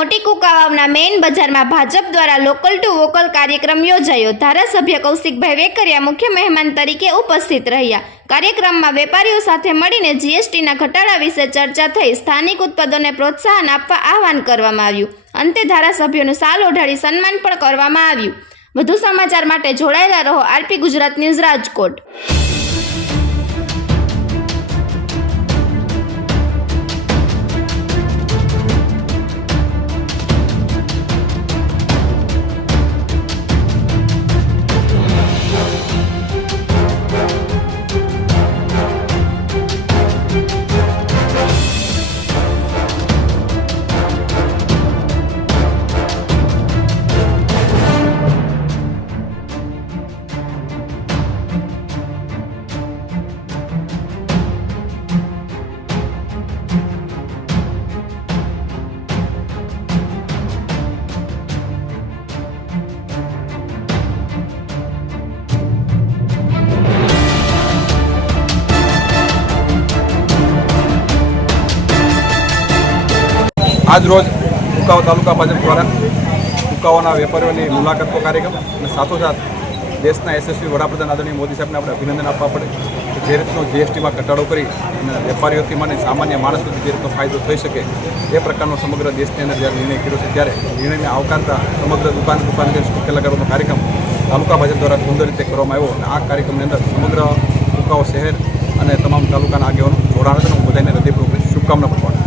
મોટી કુકાવાવના મેઇન બજારમાં ભાજપ દ્વારા લોકલ ટુ વોકલ કાર્યક્રમ યોજાયો। ધારાસભ્ય કૌશિકભાઈ વેકરિયા મુખ્ય મહેમાન તરીકે ઉપસ્થિત રહ્યા। કાર્યક્રમમાં વેપારીઓ સાથે મળીને જીએસટીના ઘટાડા વિશે ચર્ચા થઈ। સ્થાનિક ઉત્પાદનોને પ્રોત્સાહન આપવા આહવાન કરવામાં આવ્યું। અંતે ધારાસભ્યોનું શાલ ઓઢાડી સન્માન પણ કરવામાં આવ્યું। વધુ સમાચાર માટે જોડાયેલા રહો આરપી ગુજરાત ન્યૂઝ રાજકોટ। આજ રોજ કુકાવા તાલુકા ભાજપ દ્વારા કુકાવાના વેપારીઓની મુલાકાતનો કાર્યક્રમ અને સાથોસાથ દેશના યશસ્વી વડાપ્રધાન આદરણીય મોદી સાહેબને આપણે અભિનંદન આપવા પડે કે જે રીતનો જીએસટીમાં ઘટાડો કરી અને વેપારીઓથી મને સામાન્ય માણસ સુધી જે રીતનો ફાયદો થઈ શકે એ પ્રકારનો સમગ્ર દેશની અંદર જ્યારે નિર્ણય કર્યો છે ત્યારે નિર્ણયને આવકારતા સમગ્ર દુકાન સ્ટીકર લગાડવાનો કાર્યક્રમ તાલુકા ભાજપ દ્વારા સુંદર રીતે કરવામાં આવ્યો અને આ કાર્યક્રમની અંદર સમગ્ર કુકાવા શહેર અને તમામ તાલુકાના આગેવાનો જોડાણ હતા। હું બધાને હૃદયપૂર્વક શુભકામના પાઠવું છું।